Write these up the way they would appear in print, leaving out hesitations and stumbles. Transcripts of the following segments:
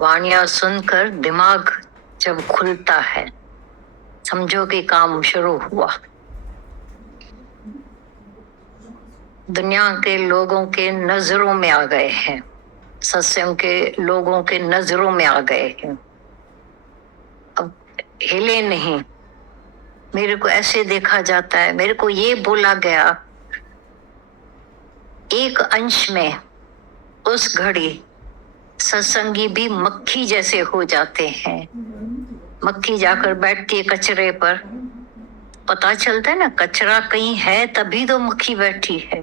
वाणियां सुनकर दिमाग जब खुलता है, समझो कि काम शुरू हुआ। दुनिया के लोगों के नजरों में आ गए हैं, सत्संग के लोगों के नजरों में आ गए हैं। अब हिले नहीं। मेरे को ऐसे देखा जाता है, मेरे को ये बोला गया। एक अंश में उस घड़ी सत्संगी भी मक्खी जैसे हो जाते हैं। मक्खी जाकर बैठती है कचरे पर, पता चलता है ना कचरा कहीं है तभी तो मक्खी बैठी है।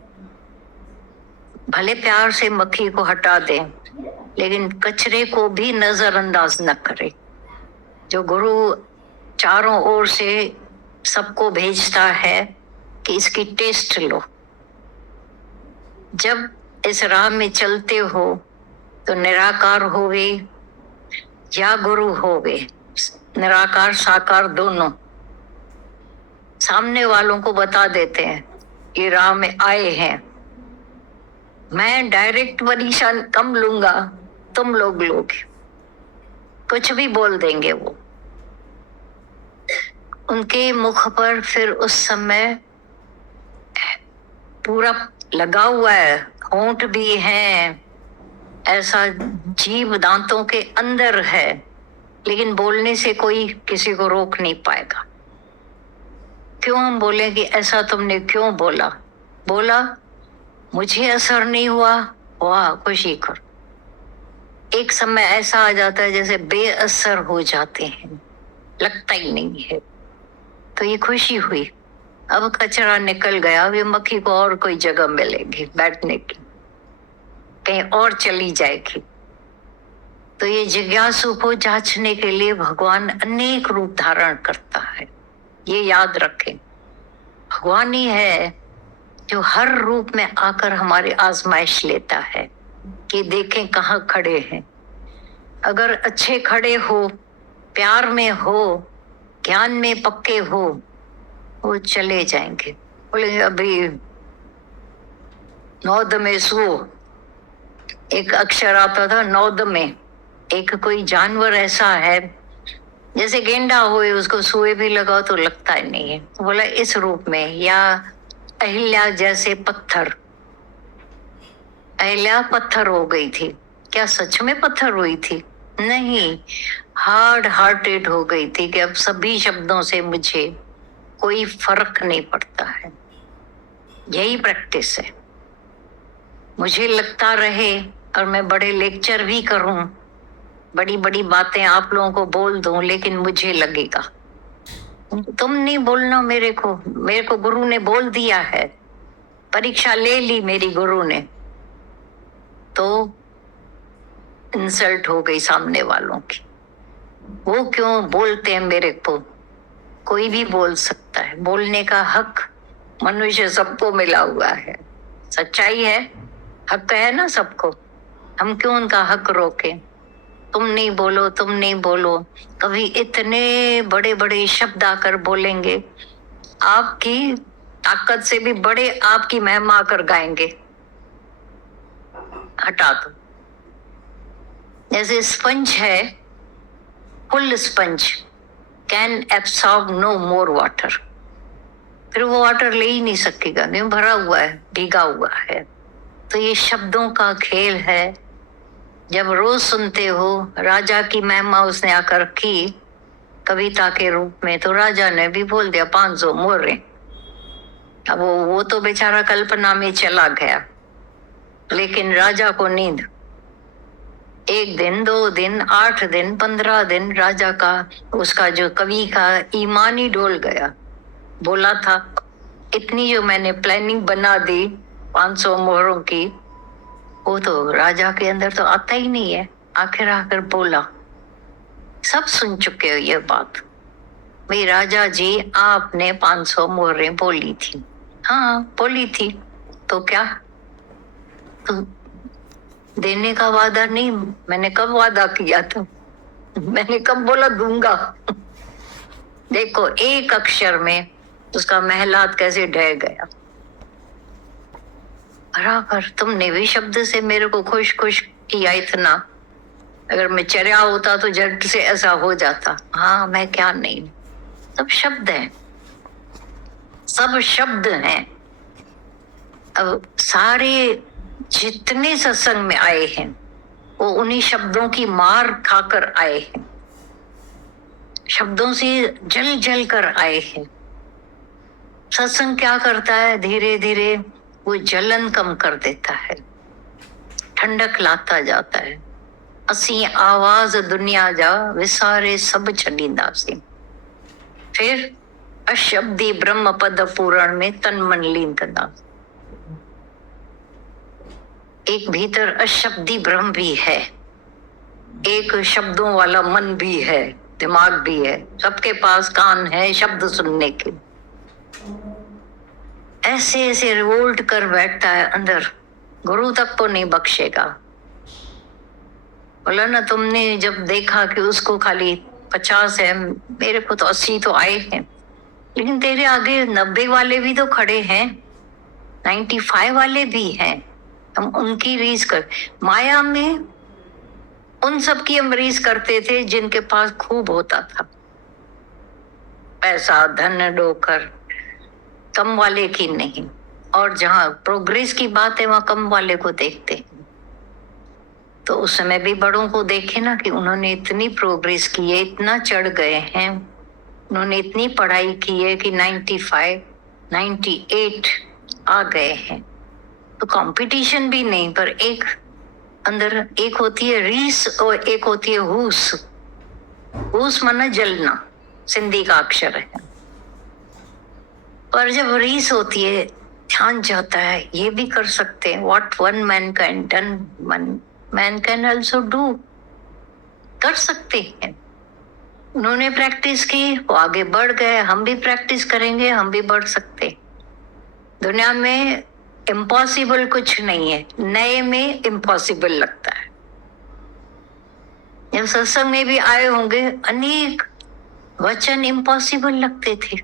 भले प्यार से मक्खी को हटा दें, लेकिन कचरे को भी नजरअंदाज न करें। जो गुरु चारों ओर से सबको भेजता है कि इसकी टेस्ट लो। जब इस राह में चलते हो तो निराकार होवे या गुरु होवे, निराकार साकार दोनों सामने वालों को बता देते हैं ये राह में आए हैं। मैं डायरेक्ट परीक्षा कम लूंगा, तुम लोग लोगे। कुछ भी बोल देंगे वो। उनके मुख पर फिर उस समय पूरा लगा हुआ है, होंठ भी हैं, ऐसा जीभ दांतों के अंदर है, लेकिन बोलने से कोई किसी को रोक नहीं पाएगा। क्यों हम बोले कि ऐसा तुमने क्यों बोला? बोला मुझे असर नहीं हुआ, वाह खुशी करो। एक समय ऐसा आ जाता है जैसे बेअसर हो जाते हैं, लगता ही नहीं है। तो ये खुशी हुई, अब कचरा निकल गया। अब ये मक्खी को और कोई जगह मिलेगी बैठने की, कहीं और चली जाएगी। तो ये जिज्ञासु को जांचने के लिए भगवान अनेक रूप धारण करता है। ये याद रखें, भगवान ही है जो हर रूप में आकर हमारी आजमाइश लेता है कि देखें कहाँ खड़े हैं। अगर अच्छे खड़े हो, प्यार में हो, ज्ञान में पक्के हो, वो चले जाएंगे। बोले अभी नौद में सो एक अक्षर आता था, नौद में एक कोई जानवर ऐसा है जैसे गेंडा हुए, उसको सुए भी लगाओ तो लगता ही नहीं है। बोला इस रूप में, या अहिल्या जैसे पत्थर। अहिल्या पत्थर हो गई थी। क्या सच में पत्थर हुई थी? नहीं, हार्ड हार्टेड हो गई थी कि अब सभी शब्दों से मुझे कोई फर्क नहीं पड़ता है। यही प्रैक्टिस है। मुझे लगता रहे और मैं बड़े लेक्चर भी करूं, बड़ी बड़ी बातें आप लोगों को बोल दूं, लेकिन मुझे लगेगा तुम नहीं बोलना। मेरे को गुरु ने बोल दिया है, परीक्षा ले ली मेरी गुरु ने, तो इंसल्ट हो गई सामने वालों की। वो क्यों बोलते हैं मेरे को? कोई भी बोल सकता है, बोलने का हक मनुष्य सबको मिला हुआ है। सच्चाई है, हक है ना सबको। हम क्यों उनका हक रोकें? तुम नहीं बोलो, तुम नहीं बोलो। कभी इतने बड़े बड़े शब्द आकर बोलेंगे, आपकी ताकत से भी बड़े आपकी महिमा आकर गाएंगे। हटा दो। जैसे स्पंज है, full sponge can absorb no more water. फिर वो वाटर ले ही नहीं सकेगा, क्यों? भरा हुआ है, भीगा हुआ है। तो ये शब्दों का खेल है। जब रोज सुनते हो, राजा की महिमा उसने आकर की कविता के रूप में, तो राजा ने भी बोल दिया 500 मोरे। अब वो तो बेचारा कल्पना में चला गया, लेकिन राजा को नींद। 1 दिन, 2 दिन, 8 दिन, 15 दिन राजा का, उसका जो कवि का ईमान ही डोल गया। बोला था इतनी जो मैंने प्लानिंग बना दी 500 मोहरों की, वो तो राजा के अंदर तो आता ही नहीं है। आखिर आकर बोला, सब सुन चुके हो ये बात, भाई राजा जी आपने 500 मोहरें बोली थी। हाँ बोली थी, तो क्या? तो देने का वादा नहीं। मैंने कब वादा किया था? मैंने कब बोला दूंगा? देखो एक अक्षर में उसका महलात कैसे ढह गया। बराबर तुमने भी शब्द से मेरे को खुश खुश किया इतना, अगर मैं चर्या होता तो झट से ऐसा हो जाता। हाँ, मैं क्या नहीं, सब शब्द हैं, सब शब्द हैं। अब सारे जितने सत्संग में आए हैं वो उन्हीं शब्दों की मार खाकर आए हैं, शब्दों से जल जल कर आए हैं। सत्संग क्या करता है, धीरे धीरे वो जलन कम कर देता है, ठंडक लाता जाता है। असी आवाज दुनिया जा विसारे सब छड़ींदा से। फिर अशब्दी ब्रह्म पद पूरण में तन मन लीन करना। एक भीतर अशब्दी ब्रह्म भी है, एक शब्दों वाला मन भी है, दिमाग भी है, सबके पास कान है शब्द सुनने के। ऐसे ऐसे रिवोल्ट कर बैठता है अंदर, गुरु तक को नहीं बख्शेगा। बोला ना तुमने जब देखा कि उसको खाली 50 है, मेरे को तो 80 तो आए हैं, लेकिन तेरे आगे 90 वाले भी तो खड़े हैं, 95 वाले भी हैं। हम उनकी रीस कर, माया में उन सब की हम रीस करते थे जिनके पास खूब होता था, पैसा धन डोकर, कम वाले की नहीं। और जहाँ प्रोग्रेस की बात है वहां कम वाले को देखते हैं। तो उस समय भी बड़ों को देखे ना कि उन्होंने इतनी प्रोग्रेस की है, इतना चढ़ गए हैं, उन्होंने इतनी पढ़ाई की है कि 95, 98 आ गए हैं। तो कंपटीशन भी नहीं, पर एक अंदर एक होती है रीस और एक होती है हुस। हुस माना जलना, सिंधी का अक्षर है। पर जब रीस होती है, ध्यान जाता है ये भी कर सकते हैं। What one man can done man can also do, कर सकते हैं। उन्होंने प्रैक्टिस की, वो आगे बढ़ गए, हम भी प्रैक्टिस करेंगे, हम भी बढ़ सकते। दुनिया में इम्पॉसिबल कुछ नहीं है, नए में इम्पॉसिबल लगता है। जब सत्संग में भी आए होंगे, अनेक वचन इम्पॉसिबल लगते थे,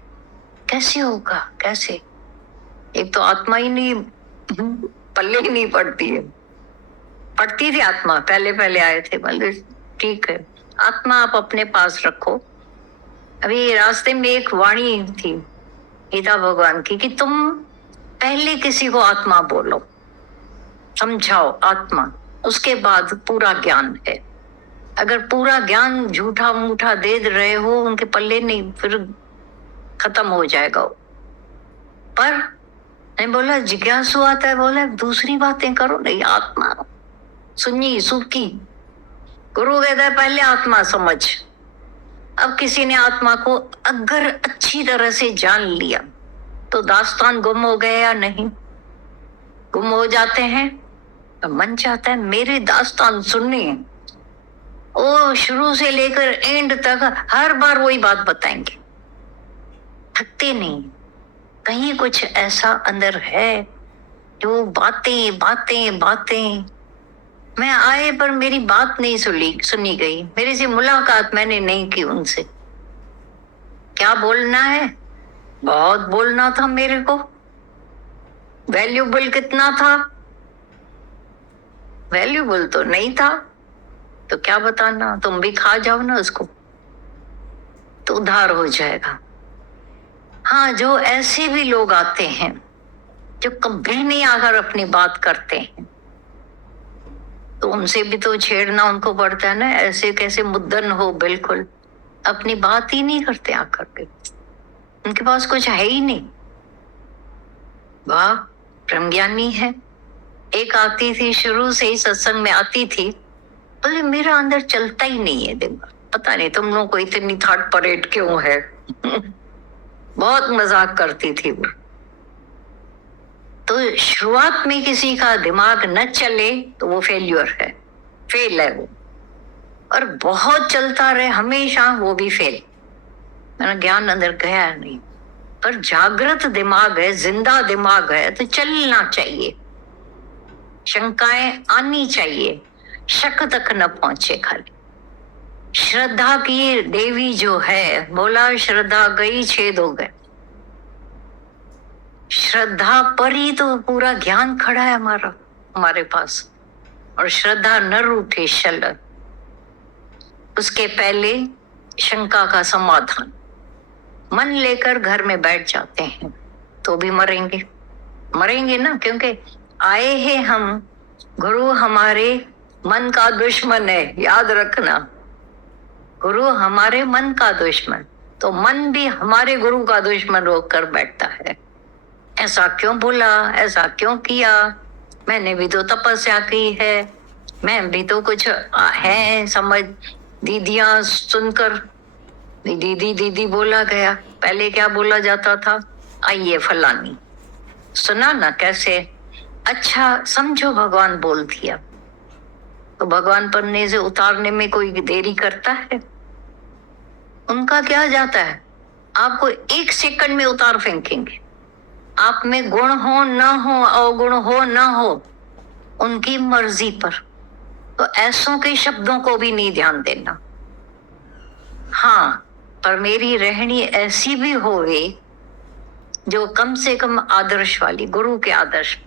कैसे होगा, कैसे। एक तो आत्मा ही नहीं, पल्ले ही नहीं पड़ती है। पढ़ती थी आत्मा, पहले पहले आए थे, मतलब ठीक है आत्मा आप अपने पास रखो। अभी रास्ते में एक वाणी थी गीता भगवान की कि तुम पहले किसी को आत्मा बोलो, समझाओ आत्मा, उसके बाद पूरा ज्ञान है। अगर पूरा ज्ञान झूठा मूठा दे रहे हो, उनके पल्ले नहीं, फिर खत्म हो जाएगा। पर नहीं बोला जिज्ञासु आता है, बोला दूसरी बातें करो, नहीं आत्मा सुनी सूखी। गुरु कहता है पहले आत्मा समझ। अब किसी ने आत्मा को अगर अच्छी तरह से जान लिया तो दास्तान गुम हो गए या नहीं? गुम हो जाते हैं तो मन चाहता है मेरे दास्तान सुनने, ओ शुरू से लेकर एंड तक हर बार वही बात बताएंगे, थकते नहीं। कहीं कुछ ऐसा अंदर है जो बातें बातें बातें, मैं आए पर मेरी बात नहीं सुनी गई, मेरे से मुलाकात मैंने नहीं की उनसे। क्या बोलना है, बहुत बोलना था मेरे को। वैल्यूबल कितना था, वैल्यूबल तो नहीं था, तो क्या बताना, तुम भी खा जाओ ना उसको, तो उद्धार हो जाएगा। हाँ, जो ऐसे भी लोग आते हैं जो कभी नहीं आकर अपनी बात करते हैं, तो उनसे भी तो छेड़ना उनको पड़ता है ना। ऐसे कैसे मुद्दन हो, बिल्कुल अपनी बात ही नहीं करते आकर के, उनके पास कुछ है ही नहीं। वाह, ब्रह्मज्ञानी है। एक आती थी, शुरू से ही सत्संग में आती थी, बोले मेरा अंदर चलता ही नहीं है दिमाग, पता नहीं तुम लोगों को इतनी थर्ड परेड क्यों है। बहुत मजाक करती थी वो। तो शुरुआत में किसी का दिमाग न चले तो वो फेल्यूर है, फेल है वो। और बहुत चलता रहे हमेशा, वो भी फेल। मेरा ज्ञान अंदर गया नहीं। पर जागृत दिमाग है, जिंदा दिमाग है, तो चलना चाहिए, शंकाएं आनी चाहिए, शक तक न पहुंचे खाली। श्रद्धा की देवी जो है, बोला श्रद्धा गई छेद हो गए। श्रद्धा पर ही तो पूरा ज्ञान खड़ा है हमारे पास। और श्रद्धा न रूठे शल, उसके पहले शंका का समाधान। मन लेकर घर में बैठ जाते हैं तो भी मरेंगे, मरेंगे ना, क्योंकि आए हैं हम, गुरु हमारे मन का दुश्मन है, याद रखना। गुरु हमारे मन का दुश्मन, तो मन भी हमारे गुरु का दुश्मन होकर बैठता है। ऐसा क्यों बोला, ऐसा क्यों किया, मैंने भी तो तपस्या की है, मैं भी तो कुछ है समझ। दीदियां सुनकर दीदी दीदी बोला गया, पहले क्या बोला जाता था, आइए फलानी, सुना ना कैसे, अच्छा समझो भगवान बोल दिया, तो भगवान पन्ने से उतारने में कोई देरी करता है? उनका क्या जाता है, आपको 1 सेकंड में उतार फेंकेंगे। आप में गुण हो ना हो, अवगुण हो ना हो, उनकी मर्जी पर। तो ऐसों के शब्दों को भी नहीं ध्यान देना। हाँ, पर मेरी रहनी ऐसी भी होवे जो कम से कम आदर्श वाली, गुरु के आदर्श।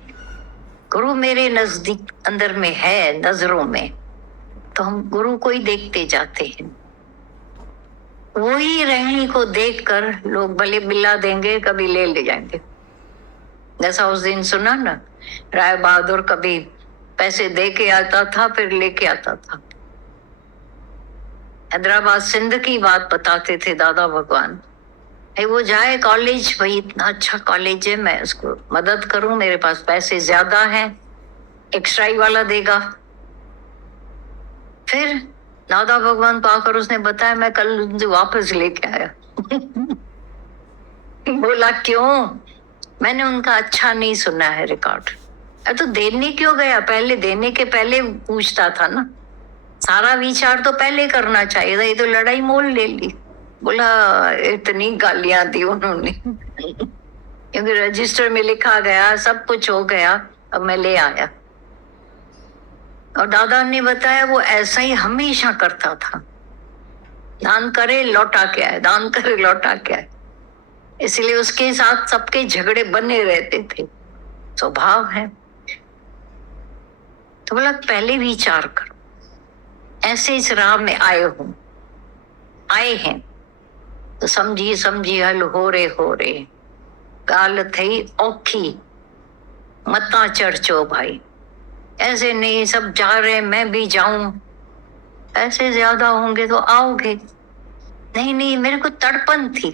गुरु मेरे नजदीक अंदर में है, नजरों में, तो हम गुरु को ही देखते जाते हैं। वही रहनी को देखकर लोग भले बिल्ला देंगे, कभी ले जाएंगे। जैसा उस दिन सुना ना, राय बहादुर कभी पैसे दे के आता था, फिर लेके आता था। हैदराबाद सिंध की बात बताते थे दादा भगवान। वो जाए कॉलेज, भाई इतना अच्छा कॉलेज है, मैं उसको मदद करूं, मेरे पास पैसे ज्यादा हैं, एक्स्ट्रा ही वाला देगा। फिर दादा भगवान को आकर उसने बताया, मैं कल उनसे वापस लेके आया। बोला क्यों? मैंने उनका अच्छा नहीं सुना है रिकॉर्ड। तो देने क्यों गया? पहले देने के पहले पूछता था ना, सारा विचार तो पहले करना चाहिए था। ये तो लड़ाई मोल ले ली। बोला इतनी गालियां दी उन्होंने, क्योंकि रजिस्टर में लिखा गया, सब कुछ हो गया, अब मैं ले आया। और दादा ने बताया वो ऐसा ही हमेशा करता था, दान करे लौटा के आए, दान करे लौटा के आए। इसलिए उसके साथ सबके झगड़े बने रहते थे, स्वभाव है। तो बोला पहले विचार करो, ऐसे इस राह में आए हैं तो समझी हल हो रे गाल थई औखी, मता चढ़चो भाई। ऐसे नहीं सब जा रहे, मैं भी जाऊं, पैसे ज्यादा होंगे तो आओगे। नहीं, मेरे को तड़पन थी।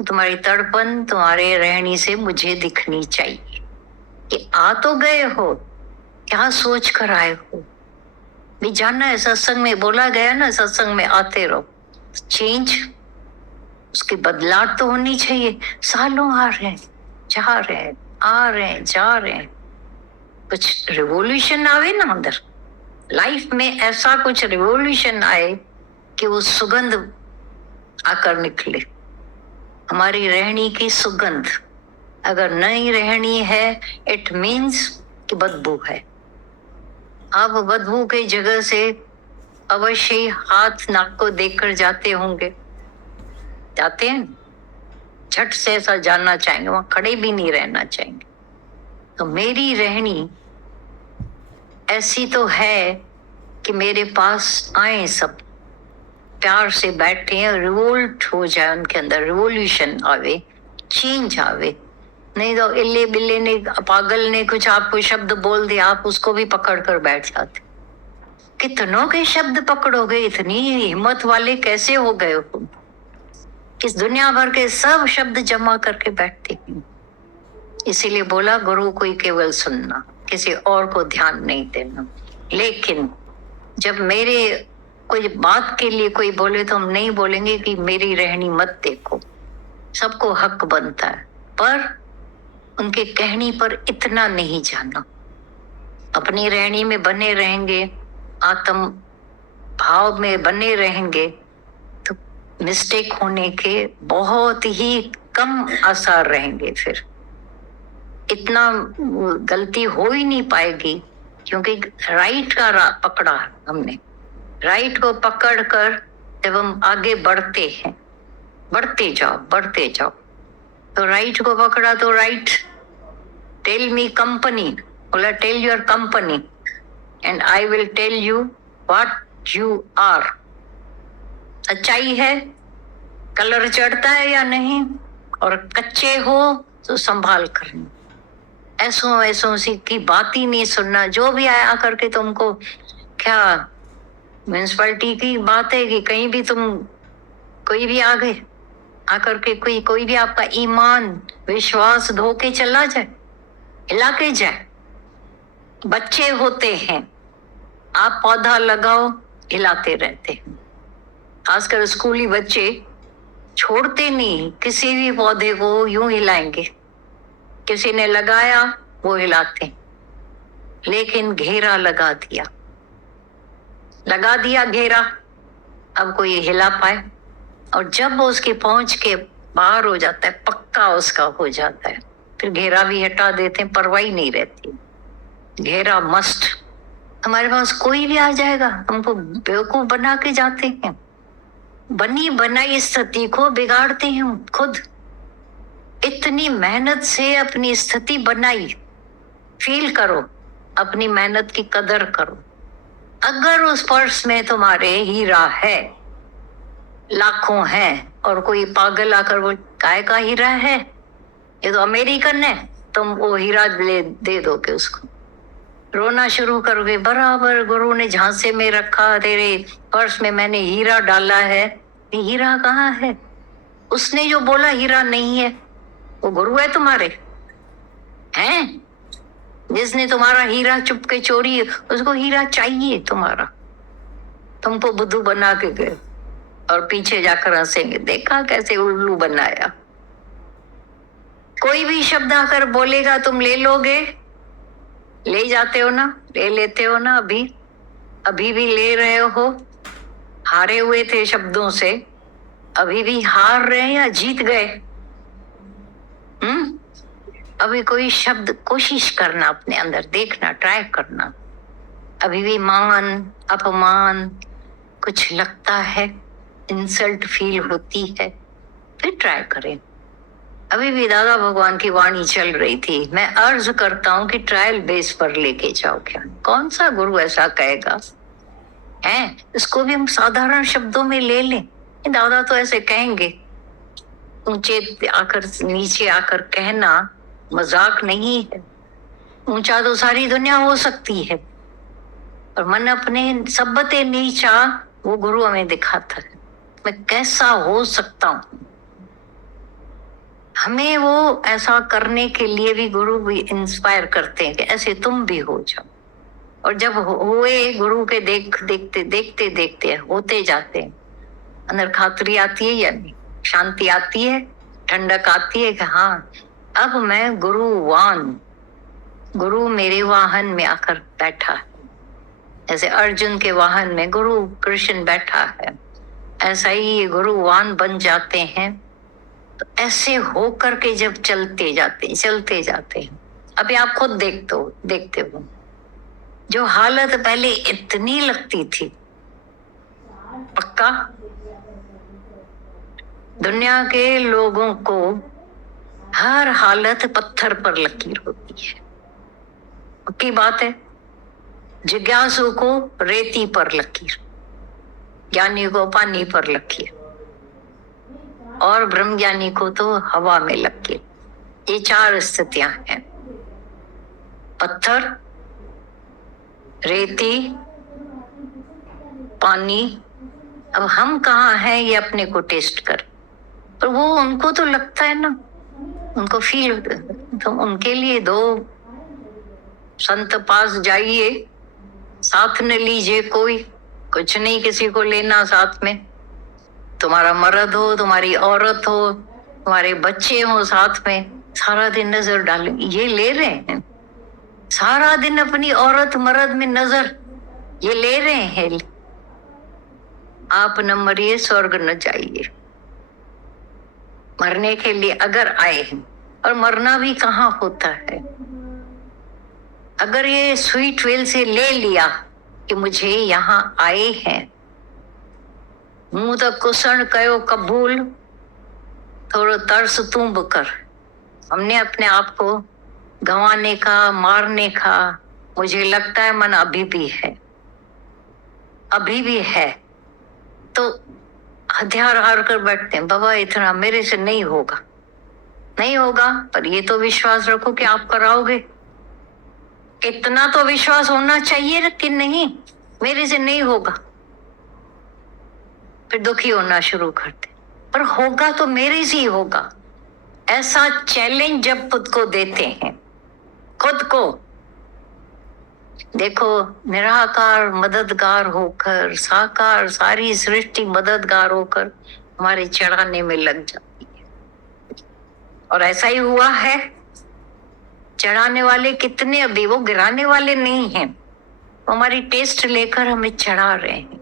तुम्हारी तड़पन तुम्हारे रहनी से मुझे दिखनी चाहिए कि आ तो गए हो, क्या सोच कर आए हो। भी जानना है, सत्संग में बोला गया ना, सत्संग में आते रहो, चेंज उसकी बदलाव तो होनी चाहिए। सालों आ रहे हैं, जा रहे हैं, आ रहे हैं, जा रहे हैं, कुछ रिवॉल्यूशन आवे ना अंदर लाइफ में, ऐसा कुछ रिवॉल्यूशन आए कि वो सुगंध आकर निकले। हमारी रहनी की सुगंध अगर नहीं रहनी है, इट मीन्स कि बदबू है। आप बदबू की जगह से अवश्य ही हाथ नाक को देखकर जाते होंगे, जाते हैं, झट से ऐसा जानना चाहेंगे, वहां खड़े भी नहीं रहना चाहेंगे। तो मेरी रहनी ऐसी तो है कि मेरे पास आए, सब प्यार से बैठे हैं, रिवोल्ट हो जाए उनके अंदर, रिवोल्यूशन आवे, चेंज आवे। नहीं तो इल्ले बिल्ले ने, पागल ने कुछ आपको शब्द बोल दिया, आप उसको भी पकड़ कर बैठ जाते। कितनों के शब्द पकड़ोगे? इतनी हिम्मत वाले कैसे हो गए हो? इस दुनिया भर के सब शब्द जमा करके बैठते हैं। इसीलिए बोला गुरु को ही केवल सुनना, किसी और को ध्यान नहीं देना। लेकिन जब मेरे कोई बात के लिए कोई बोले तो हम नहीं बोलेंगे कि मेरी रहनी मत देखो, सबको हक बनता है, पर उनके कहनी पर इतना नहीं जाना। अपनी रहनी में बने रहेंगे, आत्म भाव में बने रहेंगे, तो मिस्टेक होने के बहुत ही कम आसार रहेंगे। फिर इतना गलती हो ही नहीं पाएगी, क्योंकि राइट का पकड़ा हमने। राइट को पकड़कर जब हम आगे बढ़ते हैं, बढ़ते जाओ, तो राइट को पकड़ा तो राइट टेल मी कंपनी, बोला tell your company and I will tell you what you are. सच्चाई है, कलर चढ़ता है या नहीं, और कच्चे हो तो संभाल करना। ऐसों ऐसों सी की बात ही नहीं सुनना। जो भी आया करके तुमको, क्या म्यूनिसपैलिटी की बात है कि कहीं भी तुम, कोई भी आ गए आकर के, कोई भी आपका ईमान विश्वास धो के चला जाए, हिला के जाए। बच्चे होते हैं, आप पौधा लगाओ, हिलाते रहते हैं। खासकर स्कूली बच्चे छोड़ते नहीं, किसी भी पौधे को यूं हिलाएंगे। किसी ने लगाया वो हिलाते, लेकिन घेरा लगा दिया घेरा, अब कोई हिला पाए। और जब वो उसकी पहुंच के बाहर हो जाता है, पक्का उसका हो जाता है, फिर घेरा भी हटा देते हैं, परवाह नहीं रहती। घेरा मस्ट। हमारे पास कोई भी आ जाएगा, हमको बेवकूफ बना के जाते हैं। बनी बनाई स्थिति को बिगाड़ते हैं खुद। इतनी मेहनत से अपनी स्थिति बनाई, फील करो, अपनी मेहनत की कदर करो। अगर उस पर्स में तुम्हारे हीरा है, लाखों हैं, और कोई पागल आकर वो काय का हीरा है, ये तो अमेरिकन है, तुम वो हीरा दे दोगे उसको, रोना शुरू करोगे। बराबर गुरु ने झांसे में रखा, तेरे पर्स में मैंने हीरा डाला है। ये हीरा कहाँ है? उसने जो बोला हीरा नहीं है, वो गुरु है तुम्हारे हैं। जिसने तुम्हारा हीरा चुपके चोरी, उसको हीरा चाहिए तुम्हारा। तुमको बुद्धू बना के गए और पीछे जाकर हंसेंगे, देखा कैसे उल्लू बनाया। कोई भी शब्द आकर बोलेगा, तुम ले लोगे, ले जाते हो ना, ले लेते हो ना, अभी भी ले रहे हो। हारे हुए थे शब्दों से, अभी भी हार रहे हैं या जीत गए? अभी कोई शब्द कोशिश करना, अपने अंदर देखना, ट्राई करना। अभी भी मान अपमान कुछ लगता है, इंसल्ट फील होती है, फिर ट्राई करें। अभी भी दादा भगवान की वाणी चल रही थी। मैं अर्ज करता हूं कि ट्रायल बेस पर लेके जाओ। क्या कौन सा गुरु ऐसा कहेगा है? इसको भी हम साधारण शब्दों में ले लें। दादा तो ऐसे कहेंगे, ऊंचे आकर नीचे आकर कहना मजाक नहीं है। ऊंचा तो सारी दुनिया हो सकती है, और मन अपने सबते नीचा वो गुरु हमें दिखाता है, मैं कैसा हो सकता हूं। हमें वो ऐसा करने के लिए भी गुरु भी इंस्पायर करते हैं कि ऐसे तुम भी हो जाओ। और जब हुए गुरु के देखते होते जाते हैं, अंदर खातरी आती है या नहीं, शांति आती है, ठंडक आती है कि हाँ, अब मैं गुरु मेरे वाहन में आकर बैठा है। जैसे अर्जुन के वाहन में गुरु कृष्ण बैठा है, ऐसा ही ये गुरुवान बन जाते हैं। तो ऐसे हो करके जब चलते जाते हैं, अभी आप खुद देखते हो, जो हालत पहले इतनी लगती थी, पक्का दुनिया के लोगों को हर हालत पत्थर पर लकीर होती है, पक्की बात है। जिज्ञासु को रेती पर लकीर, ज्ञानी को पानी पर लकीर, और ब्रह्म ज्ञानी को तो हवा में लकीर। ये 4 स्थितियां हैं, पत्थर, रेती, पानी। अब हम कहाँ हैं ये अपने को टेस्ट कर। पर वो उनको तो लगता है ना, उनको फील, तो उनके लिए 2 संत पास जाइए, साथ न लीजिए कोई, कुछ नहीं किसी को लेना साथ में। तुम्हारा मर्द हो, तुम्हारी औरत हो, तुम्हारे बच्चे हो साथ में, सारा दिन नजर डालें, ये ले रहे हैं सारा दिन अपनी औरत मर्द में नजर, ये ले रहे हैं। आप न मरिए, स्वर्ग न जाइए। मरने के लिए अगर आए हैं, और मरना भी कहाँ होता है। अगर ये स्वीट विल से ले लिया कि मुझे यहाँ आए हैं, मुंह तक कुसण कयो कबूल, थोड़ा तरस तूंब कर। हमने अपने आप को गंवाने का, मारने का, मुझे लगता है मन अभी भी है, तो हथियार हार कर बैठते हैं, बाबा इतना मेरे से नहीं होगा, नहीं होगा, पर ये तो विश्वास रखो कि आप कराओगे। इतना तो विश्वास होना चाहिए कि नहीं, मेरे से नहीं होगा। फिर दुखी होना शुरू करते, पर होगा तो मेरे से ही होगा। ऐसा चैलेंज जब खुद को देते हैं, खुद को देखो, निराकार मददगार होकर, साकार सारी सृष्टि मददगार होकर हमारे चढ़ाने में लग जाती है। और ऐसा ही हुआ है। चढ़ाने वाले कितने, अभी वो गिराने वाले नहीं हैं, वो हमारी टेस्ट लेकर हमें चढ़ा रहे हैं।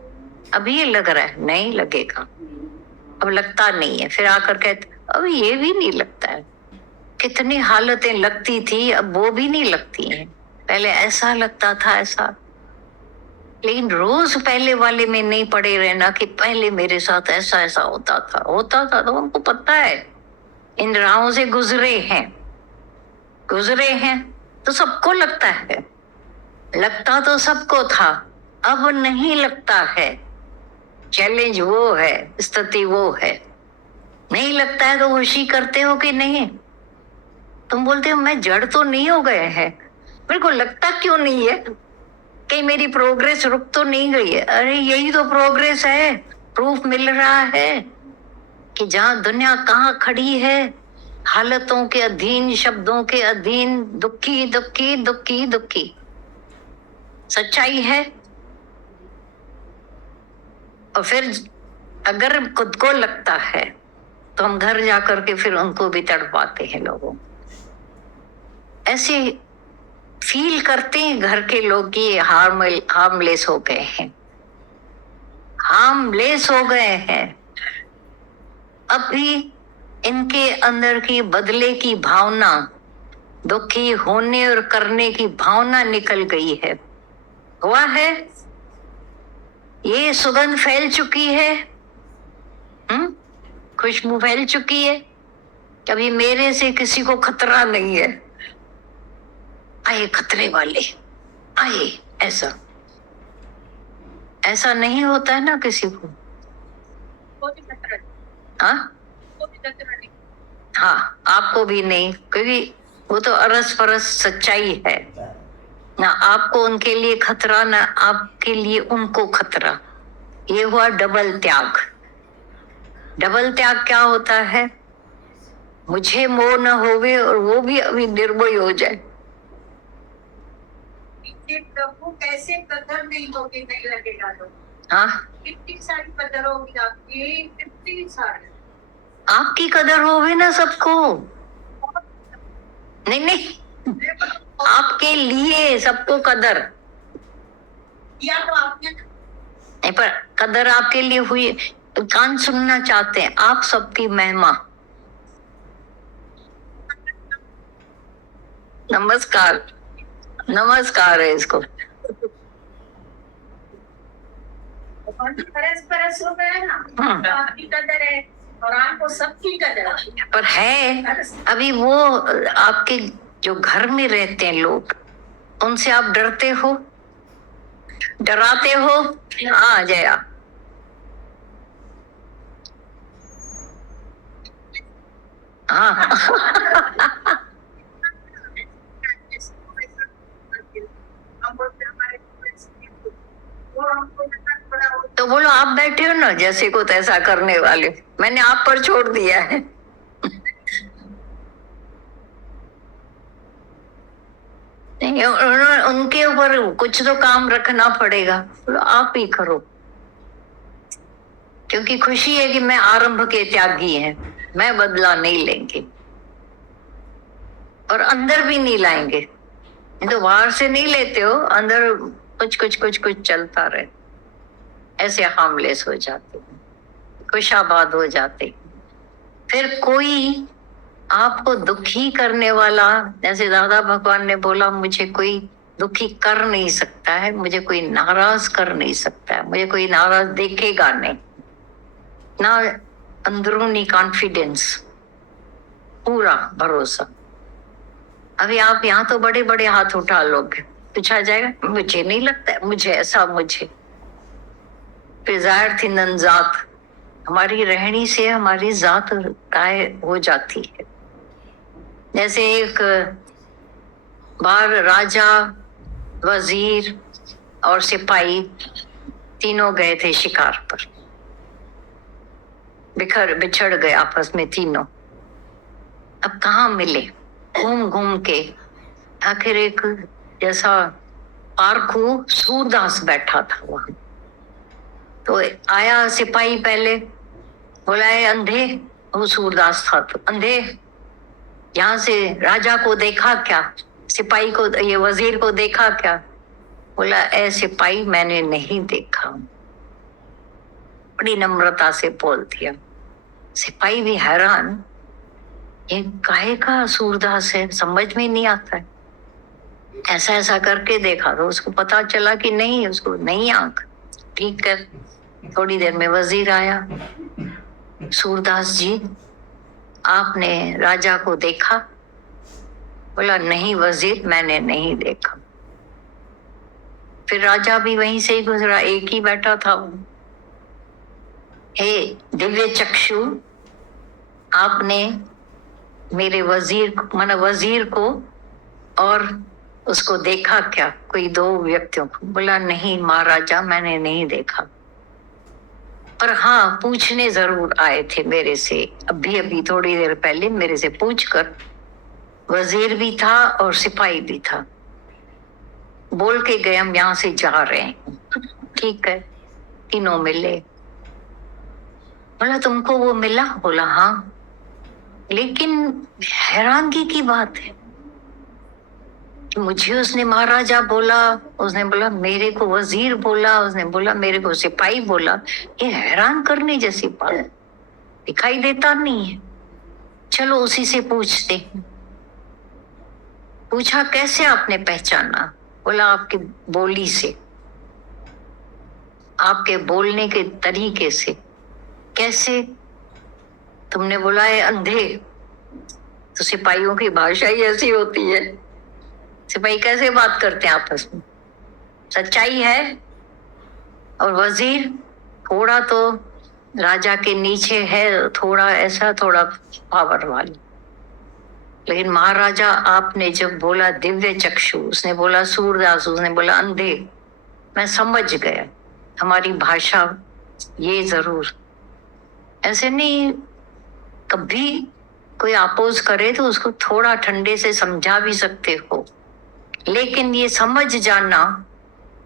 अभी ये लग रहा है, नहीं लगेगा, अब लगता नहीं है, फिर आकर कहते अब ये भी नहीं लगता है। कितनी हालतें लगती थी, अब वो भी नहीं लगती हैं। पहले ऐसा लगता था, ऐसा। लेकिन रोज पहले वाले में नहीं पड़े रहना कि पहले मेरे साथ ऐसा ऐसा होता था। तो हमको पता है, इन राहों से गुजरे हैं तो सबको लगता है। लगता तो सबको था, अब नहीं लगता है। चैलेंज वो है, स्थिति वो है। नहीं लगता है तो खुशी करते हो कि नहीं? तुम बोलते हो मैं जड़ तो नहीं हो गए हैं, मेरे को लगता क्यों नहीं है कि मेरी प्रोग्रेस रुक तो नहीं गई है? अरे यही तो प्रोग्रेस है। प्रूफ मिल रहा है कि जहां दुनिया कहाँ खड़ी है, हालतों के अधीन, शब्दों के अधीन, दुखी दुखी दुखी दुखी। सच्चाई है। और फिर अगर खुद को लगता है तो हम घर जाकर के फिर उनको भी तड़पाते हैं। लोगों ऐसे फील करते हैं घर के लोग कि हार्मलेस हो गए हैं, हार्मलेस हो गए हैं। अब भी इनके अंदर की बदले की भावना, दुखी होने और करने की भावना निकल गई है। हुआ है, ये सुगंध फैल चुकी है, खुशबू फैल चुकी है। कभी मेरे से किसी को खतरा नहीं है। आए खतरे वाले आए, ऐसा नहीं होता है ना किसी को। हाँ, आपको भी नहीं, क्योंकि वो तो अरस परस सच्चाई है ना। आपको उनके लिए खतरा, ना आपके लिए उनको खतरा। ये हुआ डबल त्याग। डबल त्याग क्या होता है? मुझे मोह न होवे और वो भी अभी निर्भय हो जाए। प्रभु कैसे कदर नहीं होगी, नहीं लगेगा तो। हाँ, कितनी सारी कदर होगी आपकी, कितनी सारी। आपकी कदर होगी ना सबको। नहीं, आपके लिए सबको कदर। या तो आपने नहीं, पर कदर आपके लिए हुई। कान सुनना चाहते हैं आप सबकी महिमा। नमस्कार, नमस्कार है इसको। परस हो गया ना, आपकी कदर है और आपको सबकी कदर है। पर है अभी वो आपके जो घर में रहते हैं लोग, उनसे आप डरते हो, डराते हो। हाँ जया, हाँ तो बोलो आप बैठे हो ना जैसे को तैसा करने वाले, मैंने आप पर छोड़ दिया है। नहीं, उनके ऊपर कुछ तो काम रखना पड़ेगा, आप ही करो। क्योंकि खुशी है कि मैं आरंभ के त्यागी है, मैं बदला नहीं लेंगे और अंदर भी नहीं लाएंगे। तो बाहर से नहीं लेते हो, अंदर कुछ चलता रहे। ऐसे हार्मलेस हो जाते, खुशाबाद हो जाते। फिर कोई आपको दुखी करने वाला, जैसे दादा भगवान ने बोला, मुझे कोई दुखी कर नहीं सकता है, मुझे कोई नाराज कर नहीं सकता है, मुझे कोई नाराज देखेगा नहीं। ना अंदरूनी कॉन्फिडेंस, पूरा भरोसा। अभी आप यहाँ तो बड़े बड़े हाथ उठा लोगे, पूछा जाएगा मुझे नहीं लगता है, मुझे ऐसा, मुझे। फिर जाहिर थी नंजात, हमारी रहनी से हमारी जात तय हो जाती है। जैसे एक बार राजा, वजीर और सिपाही तीनों गए थे शिकार पर, बिछड़ गए आपस में तीनों। अब कहाँ मिले, घूम घूम के आखिर एक जैसा पारखू सूरदास बैठा था वहां। तो आया सिपाही, पहले बोला है अंधे, वो सूरदास था, तो अंधे यहाँ से राजा को देखा क्या, सिपाही को, ये वजीर को देखा क्या? बोला ए सिपाही, मैंने नहीं देखा। बड़ी नम्रता से बोल दिया। सिपाही भी हैरान, ये काहे का सूरदास है, समझ में नहीं आता है। ऐसा ऐसा करके देखा तो उसको पता चला कि नहीं, उसको नहीं आंख। ठीक है, थोड़ी देर में वजीर आया। सूरदास जी, आपने राजा को देखा? बोला नहीं वजीर, मैंने नहीं देखा। फिर राजा भी वहीं से ही गुजरा, एक ही बैठा था वो। हे दिव्य चक्षु, आपने मेरे वजीर को और उसको देखा क्या, कोई दो व्यक्तियों को? बोला नहीं महाराजा, मैंने नहीं देखा, पर हाँ पूछने जरूर आए थे मेरे से, अभी थोड़ी देर पहले मेरे से पूछकर। वजीर भी था और सिपाही भी था, बोल के गए हम यहाँ से जा रहे हैं। ठीक है, तीनों मिले। बोला तुमको वो मिला? बोला हाँ, लेकिन हैरानगी की बात है, मुझे उसने महाराजा बोला, उसने बोला मेरे को वजीर बोला, उसने बोला मेरे को सिपाही बोला। ये हैरान करने जैसी बात, दिखाई देता नहीं है। चलो उसी से पूछते हैं। पूछा कैसे आपने पहचाना? बोला आपकी बोली से, आपके बोलने के तरीके से। कैसे? तुमने बोला है अंधे, तो सिपाहियों की भाषा ही ऐसी होती है। सिपाही कैसे बात करते हैं आपस में, सच्चाई है। और वजीर थोड़ा तो राजा के नीचे है, थोड़ा ऐसा, थोड़ा पावर वाली। लेकिन महाराजा आपने जब बोला दिव्य चक्षु, उसने बोला सूरदास, उसने बोला अंधे, मैं समझ गया हमारी भाषा ये जरूर। ऐसे नहीं, कभी कोई अपोज करे तो उसको थोड़ा ठंडे से समझा भी सकते हो, लेकिन ये समझ जाना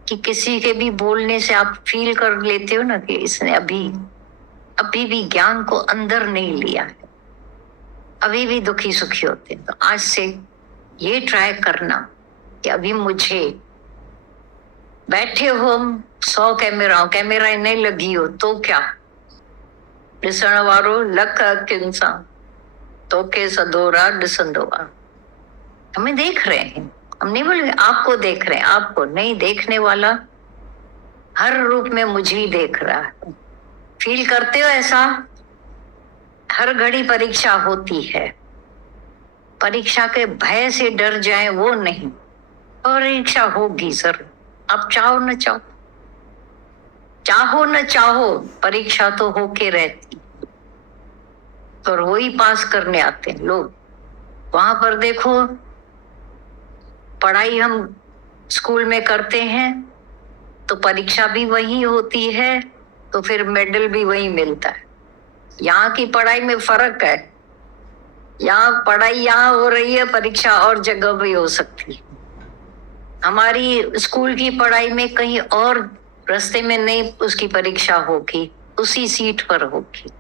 कि किसी के भी बोलने से आप फील कर लेते हो ना कि इसने अभी भी ज्ञान को अंदर नहीं लिया है, अभी भी दुखी सुखी होते हैं। तो आज से ये ट्राई करना कि अभी मुझे बैठे हो 100 कैमरा नहीं लगी हो तो क्या, ॾिसण वारो लख अखियुनि सां तोखे सदोरा ॾिसंदो आहे। हमें देख रहे हैं, हम नहीं बोले आपको देख रहे हैं, आपको नहीं, देखने वाला हर रूप में मुझे ही देख रहा है। फील करते हो ऐसा? हर घड़ी परीक्षा होती है, परीक्षा के भय से डर जाए वो नहीं, परीक्षा होगी सर, आप चाहो न चाहो परीक्षा तो होके रहती, और वही पास करने आते हैं लोग। वहां पर देखो, पढ़ाई हम स्कूल में करते हैं तो परीक्षा भी वही होती है, तो फिर मेडल भी वही मिलता है। यहाँ की पढ़ाई में फर्क है, यहाँ पढ़ाई यहाँ हो रही है, परीक्षा और जगह भी हो सकती है। हमारी स्कूल की पढ़ाई में कहीं और रास्ते में नहीं उसकी परीक्षा होगी, उसी सीट पर होगी।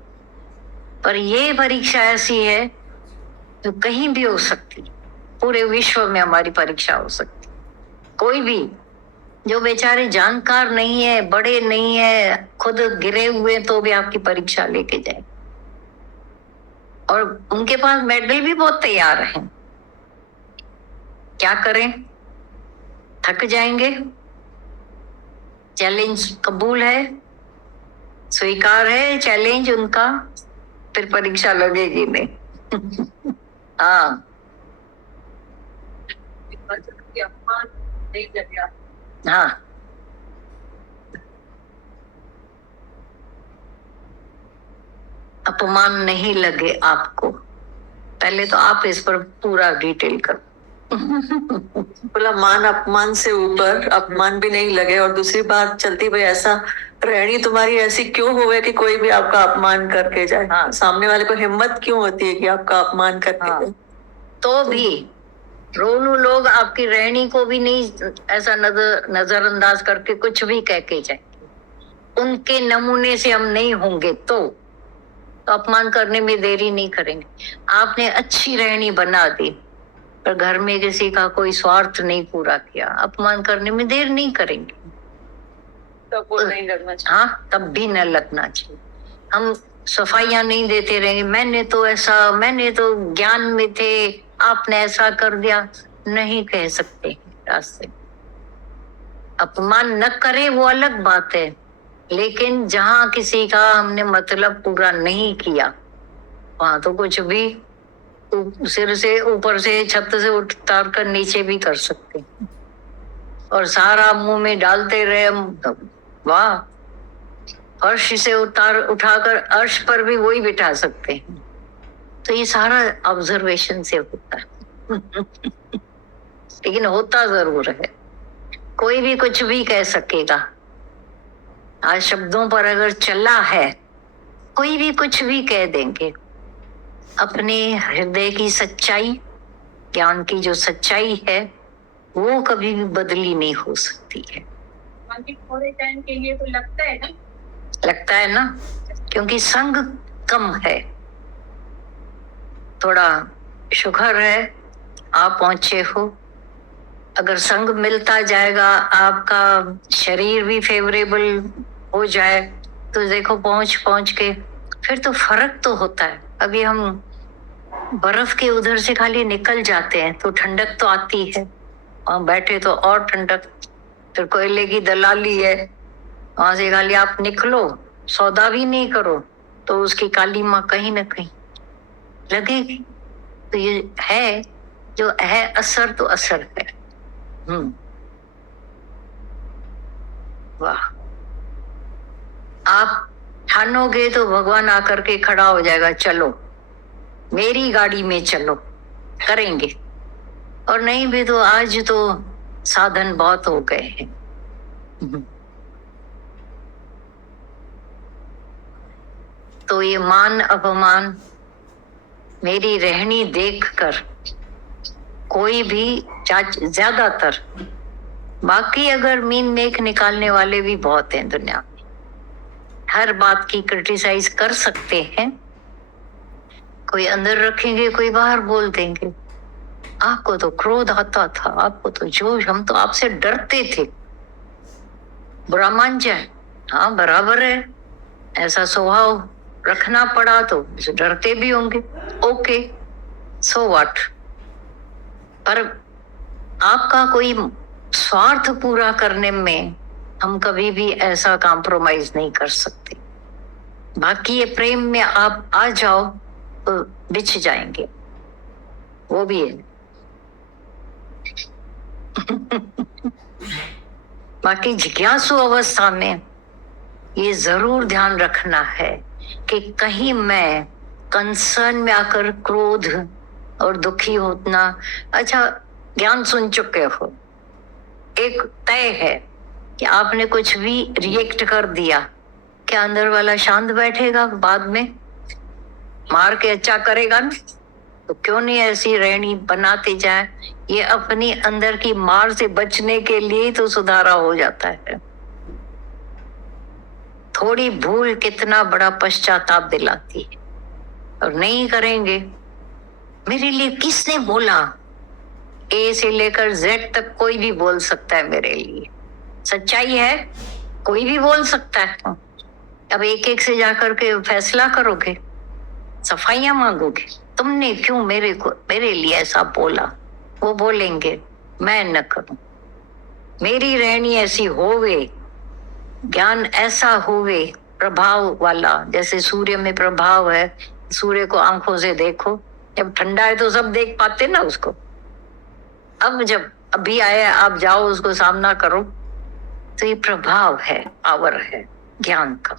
पर ये परीक्षा ऐसी है जो कहीं भी हो सकती, पूरे विश्व में हमारी परीक्षा हो सकती। कोई भी जो बेचारे जानकार नहीं है, बड़े नहीं है, खुद गिरे हुए तो भी आपकी परीक्षा लेके जाए, और उनके पास मेडल भी बहुत तैयार हैं। क्या करें, थक जाएंगे। चैलेंज कबूल है, स्वीकार है चैलेंज उनका, फिर परीक्षा लगेगी नहीं। हाँ हाँ, अपमान नहीं लगे आपको, पहले तो आप इस पर पूरा डिटेल करो। बोला मान अपमान से ऊपर अपमान भी नहीं लगे, और दूसरी बात चलती भाई ऐसा रहनी तुम्हारी ऐसी क्यों होवे कि कोई भी आपका अपमान करके जाए। हाँ। सामने वाले को हिम्मत क्यों होती है कि आपका अपमान करके हाँ। जाए? तो भी रोनू लोग आपकी रहनी को भी नहीं ऐसा नजरअंदाज करके कुछ भी कह के जाएंगे। उनके नमूने से हम नहीं होंगे तो अपमान करने में देरी नहीं करेंगे। आपने अच्छी रहनी बना दी पर घर में किसी का कोई स्वार्थ नहीं पूरा किया, अपमान करने में देर नहीं करेंगे। तब वो नहीं लगना चाहिए। हाँ, तब भी न लगना चाहिए। हम सफाइयां नहीं देते रहेंगे, मैंने तो ज्ञान में थे, आपने ऐसा कर दिया, नहीं कह सकते रास्ते। अपमान न करे वो अलग बात है, लेकिन जहां किसी का हमने मतलब पूरा नहीं किया वहां तो कुछ भी सिर से ऊपर से छत से उतार कर नीचे भी कर सकते हैं। और सारा मुंह में डालते रहे हम, वाह, अर्श से उठाकर अर्श पर भी वही बिठा सकते हैं। तो ये सारा ऑब्जर्वेशन से होता है। लेकिन होता जरूर है, कोई भी कुछ भी कह सकेगा। आज शब्दों पर अगर चला है, कोई भी कुछ भी कह देंगे। अपने हृदय की सच्चाई, ज्ञान की जो सच्चाई है वो कभी भी बदली नहीं हो सकती है। थोड़े टाइम के लिए तो लगता है ना, क्योंकि संग कम है। थोड़ा शुक्र है आप पहुंचे हो। अगर संग मिलता जाएगा, आपका शरीर भी फेवरेबल हो जाए तो देखो पहुंच के फिर तो फर्क तो होता है। अभी हम बर्फ के उधर से खाली निकल जाते हैं तो ठंडक तो आती है, वहां बैठे तो और ठंडक। फिर कोयले की दलाली है, वहां से खाली आप निकलो, सौदा भी नहीं करो तो उसकी काली माँ कहीं ना कहीं लगेगी। तो ये है जो है, असर तो असर है। वाह, आप ठानोगे तो भगवान आकर के खड़ा हो जाएगा, चलो मेरी गाड़ी में चलो, करेंगे। और नहीं भी तो आज तो साधन बहुत हो गए हैं। तो ये मान अपमान मेरी रहनी देखकर कोई भी, ज्यादातर, बाकी अगर मीन मेख निकालने वाले भी बहुत हैं दुनिया में, हर बात की क्रिटिसाइज कर सकते हैं। कोई अंदर रखेंगे, कोई बाहर बोल देंगे। आपको तो क्रोध आता था, आपको तो जोश, हम तो आपसे डरते थे, बुरा मान जाए, हाँ बराबर है, ऐसा स्वभाव रखना पड़ा तो डरते भी होंगे, ओके, सो व्हाट। पर आपका कोई स्वार्थ पूरा करने में हम कभी भी ऐसा कॉम्प्रोमाइज नहीं कर सकते। बाकी ये प्रेम में आप आ जाओ तो बिछ जाएंगे, वो भी है। बाकी जिज्ञासु अवस्था में ये जरूर ध्यान रखना है कि कहीं मैं कंसर्न में आकर क्रोध और दुखी होना। अच्छा, ज्ञान सुन चुके हो, एक तय है कि आपने कुछ भी रिएक्ट कर दिया, क्या अंदर वाला शांत बैठेगा? बाद में मार के अच्छा करेगा ना? तो क्यों नहीं ऐसी रहनी बनाते जाए। ये अपनी अंदर की मार से बचने के लिए तो सुधारा हो जाता है। थोड़ी भूल कितना बड़ा पश्चाताप दिलाती है। और नहीं करेंगे, मेरे लिए किसने बोला? ए से लेकर जेड तक कोई भी बोल सकता है मेरे लिए, सच्चाई है, कोई भी बोल सकता है। अब एक एक से जाकर के फैसला करोगे, सफाइयां मांगोगे, तुमने क्यों मेरे लिए ऐसा बोला? वो बोलेंगे मैं न करूं, मेरी रहनी ऐसी होवे, ज्ञान ऐसा होवे, प्रभाव वाला। जैसे सूर्य में प्रभाव है, सूर्य को आंखों से देखो, जब ठंडा है तो सब देख पाते ना उसको। अब जब अभी आया, आप जाओ उसको सामना करो, तो ये प्रभाव है, पावर है ज्ञान का।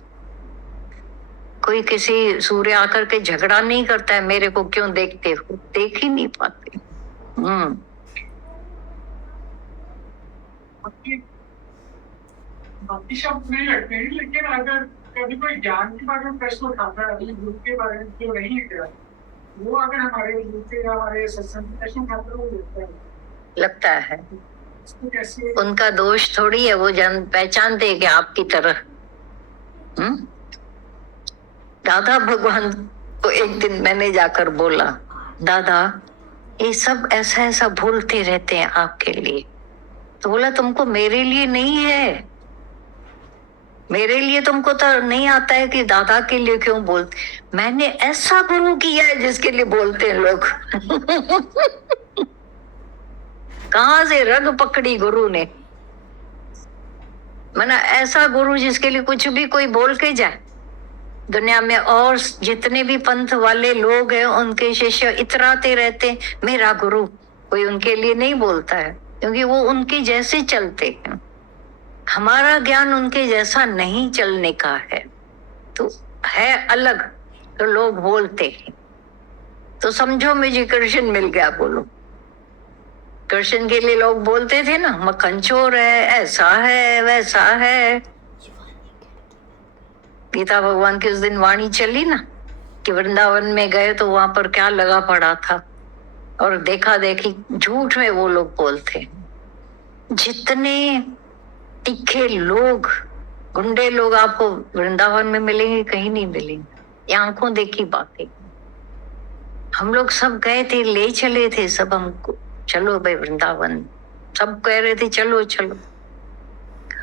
कोई किसी सूर्य आकर के झगड़ा नहीं करता है, मेरे को क्यों देखते हो, देख ही नहीं पाते। बाकी शब्द नहीं लगते हैं, लेकिन अगर कभी कोई ज्ञान के बारे में प्रश्न उठाता है, ग्रुप के बारे में जो नहीं लिखा, वो अगर हमारे ग्रुप के या हमारे सत्संग में प्रश्न उठाता है, वो लगता है इसको कैसे। उनका दोष थोड़ी है, वो पहचानते हैं कि आपकी तरह। दादा भगवान को एक दिन मैंने जाकर बोला, दादा ये सब ऐसा ऐसा बोलते रहते हैं आपके लिए। तो बोला तुमको मेरे लिए नहीं है, मेरे लिए तुमको तो नहीं आता है कि दादा के लिए क्यों बोलते। मैंने ऐसा गुरु किया है जिसके लिए बोलते हैं लोग। कहां से रग पकड़ी गुरु ने, मना ऐसा गुरु जिसके लिए कुछ भी कोई बोल के जाए। दुनिया में और जितने भी पंथ वाले लोग हैं उनके शिष्य इतराते रहते मेरा गुरु, कोई उनके लिए नहीं बोलता है, क्योंकि वो उनके जैसे चलते हैं। हमारा ज्ञान उनके जैसा नहीं चलने का है, तो है अलग, तो लोग बोलते हैं। तो समझो मुझे कृष्ण मिल गया, बोलो कृष्ण के लिए लोग बोलते थे ना, मक्खन चोर है, ऐसा है वैसा है। गीता भगवान की उस दिन वाणी चली ना कि वृंदावन में गए तो वहां पर क्या लगा पड़ा था, और देखा देखी झूठ में वो लोग बोलते। जितने तीखे लोग, गुंडे लोग आपको वृंदावन में मिलेंगे, कहीं नहीं मिलेंगे। ये आंखों देखी बातें। हम लोग सब गए थे, ले चले थे सब हमको, चलो भाई वृंदावन, सब कह रहे थे चलो चलो।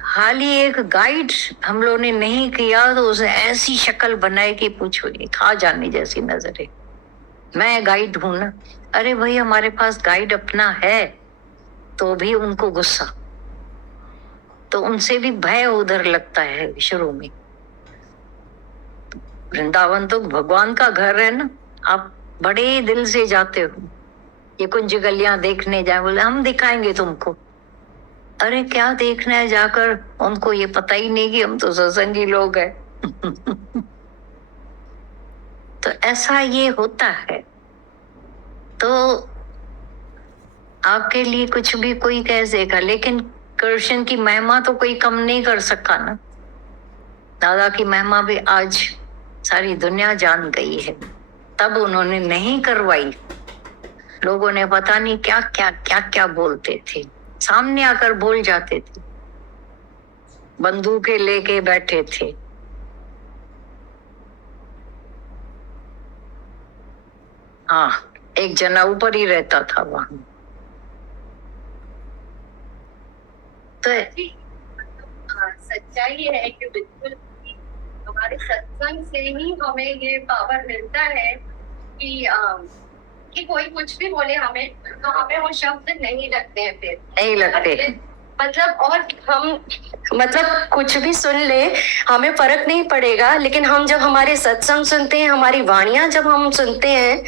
हाल ही एक गाइड हम लोगों ने नहीं किया तो उसने ऐसी शक्ल बनाई कि पूछो नहीं, खा जाने जैसी नजर है। मैं गाइड हूं ना, अरे भाई हमारे पास गाइड अपना है, तो भी उनको गुस्सा, तो उनसे भी भय उधर लगता है शुरू में। वृंदावन तो भगवान का घर है ना, आप बड़े दिल से जाते हो। ये कुंज गलियां देखने जाए, बोले हम दिखाएंगे तुमको। अरे क्या देखना है जाकर, उनको ये पता ही नहीं कि हम तो सत्संगी लोग हैं। तो ऐसा ये होता है। तो आपके लिए कुछ भी कोई कह देगा, लेकिन कृष्ण की महिमा तो कोई कम नहीं कर सका ना। दादा की महिमा भी आज सारी दुनिया जान गई है, तब उन्होंने नहीं करवाई। लोगों ने पता नहीं क्या क्या क्या क्या बोलते थे, सामने आकर बोल जाते थे, बंदूकें लेके बैठे थे। हाँ, एक जना ऊपर ही रहता था वहां। तो सच्चाई है कि बिल्कुल हमारे सत्संग से ही हमें ये पावर मिलता है कि कोई कुछ भी बोले हमें, तो हमें वो शब्द नहीं लगते हैं, फिर नहीं लगते। मतलब और हम मतलब कुछ भी सुन ले हमें फर्क नहीं पड़ेगा, लेकिन हम जब हमारे सत्संग सुनते हैं, हमारी वाणियां जब हम सुनते हैं,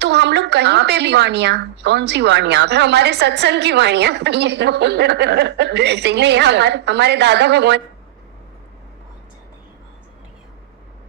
तो हम लोग कहीं पे भी वाणियां, कौन सी वाणियां? हमारे सत्संग की वाणियां। नहीं, हमारे दादा भगवान